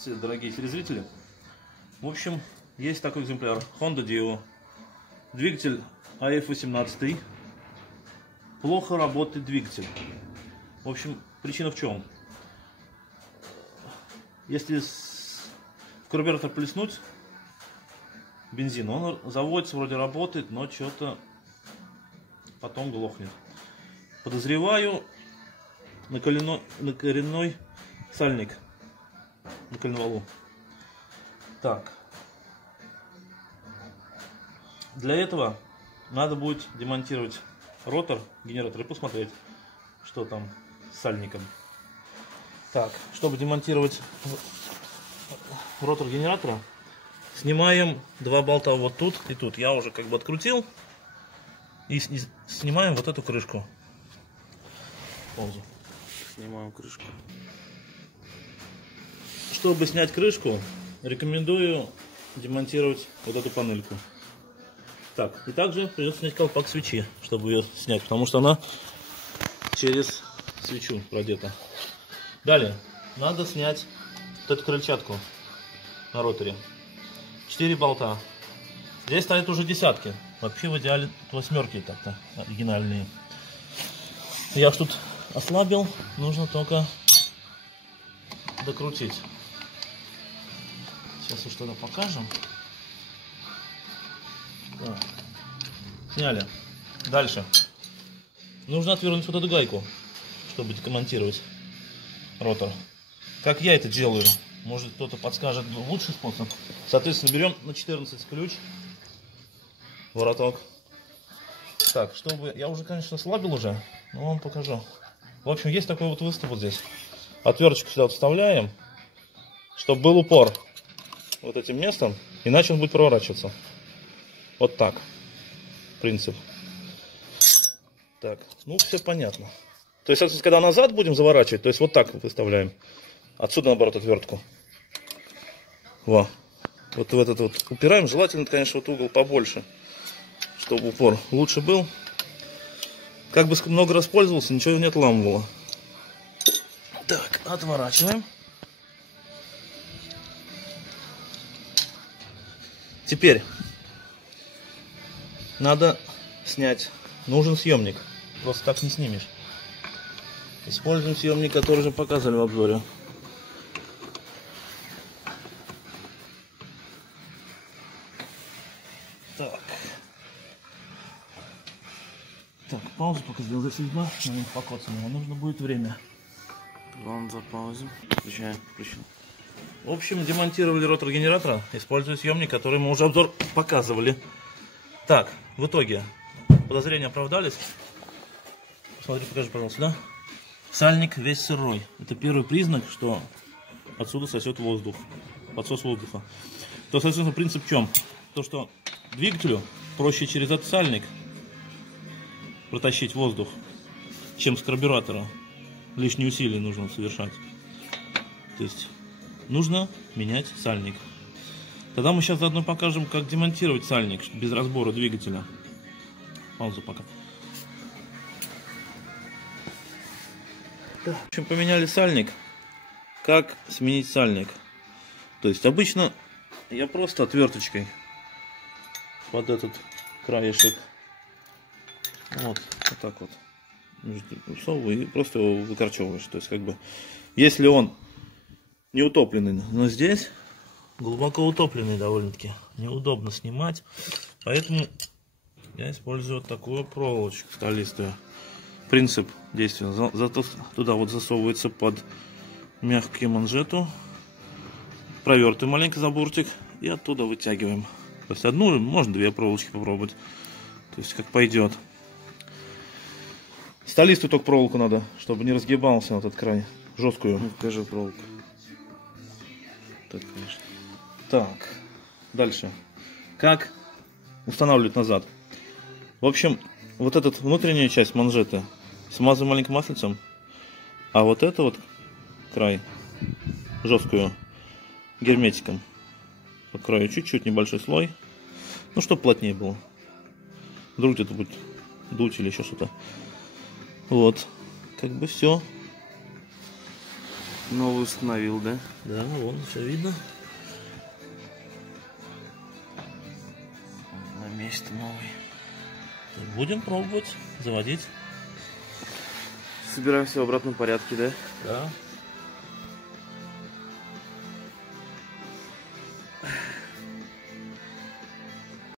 Дорогие телезрители, в общем, есть такой экземпляр Honda Dio, двигатель AF18, плохо работает двигатель. В общем, причина в чем? Если в карбюратор плеснуть бензин, он заводится, вроде работает, но что-то потом глохнет. Подозреваю на коренной сальник на коленвалу. Так, для этого надо будет демонтировать ротор генератора и посмотреть, что там с сальником. Так, чтобы демонтировать ротор генератора, снимаем два болта вот тут и тут. Я уже как бы открутил. И снимаем вот эту крышку. Паузу. Снимаем крышку. Чтобы снять крышку, рекомендую демонтировать вот эту панельку. Так, и также придется снять колпак свечи, чтобы ее снять, потому что она через свечу продета. Далее, надо снять вот эту крыльчатку на роторе. 4 болта. Здесь стоят уже десятки. Вообще в идеале восьмерки так-то оригинальные. Я ж тут ослабил, нужно только докрутить. Сейчас уж тогда покажем. Так. Сняли. Дальше. Нужно отвернуть вот эту гайку, чтобы демонтировать ротор. Как я это делаю? Может, кто-то подскажет лучший способ. Соответственно, берем на 14 ключ. Вороток. Так, чтобы... Я уже, конечно, слабил уже, но вам покажу. В общем, есть такой вот выступ вот здесь. Отверточку сюда вставляем, чтобы был упор вот этим местом, иначе он будет проворачиваться. Вот так. Принцип. Так, ну все понятно. То есть, когда назад будем заворачивать, то есть вот так выставляем. Отсюда, наоборот, отвертку. Во. Вот в этот вот упираем. Желательно, конечно, вот угол побольше, чтобы упор лучше был. Как бы много раз пользовался, ничего не отламывало. Так, отворачиваем. Теперь надо снять. Нужен съемник. Просто так не снимешь. Используем съемник, который уже показывали в обзоре. Так. Так, паузу пока сделал за седьма. Покоцанного. Нужно будет время. Ладно, запаузим. Включаем. В общем, демонтировали ротор генератора, используя съемник, который мы уже обзор показывали. Так, в итоге подозрения оправдались. Посмотри, покажи, пожалуйста, да? Сальник весь сырой. Это первый признак, что отсюда сосет воздух. Подсос воздуха. То, соответственно, принцип в чем? То, что двигателю проще через этот сальник протащить воздух, чем с карбюратора. Лишние усилия нужно совершать. То есть нужно менять сальник. Тогда мы сейчас заодно покажем, как демонтировать сальник без разбора двигателя. Паузу пока. В общем, поменяли сальник. Как сменить сальник? То есть обычно я просто отверточкой под этот краешек вот так вот всовываю и просто его выкорчевываешь. То есть как бы, если он не утопленный, но здесь глубоко утопленный довольно-таки, неудобно снимать, поэтому я использую вот такую проволочку столистую. Принцип действия: туда вот засовывается под мягкую манжету, провертываем маленько за буртик и оттуда вытягиваем. То есть одну, можно две проволочки попробовать, то есть как пойдет. Столистую только проволоку надо, чтобы не разгибался на этот край, жесткую. Ну, покажи проволоку. Так, конечно. Так, дальше. Как устанавливать назад? В общем, вот эта внутренняя часть манжеты смазываем маленьким маслицем, а вот это вот край, жесткую, герметиком покрою чуть-чуть, небольшой слой, ну, чтобы плотнее было. Вдруг где-то будет дуть или еще что-то. Вот, как бы все. Новый установил, да? Да, вон все видно. На месте новый. Так, будем пробовать заводить. Собираем все в обратном порядке, да? Да.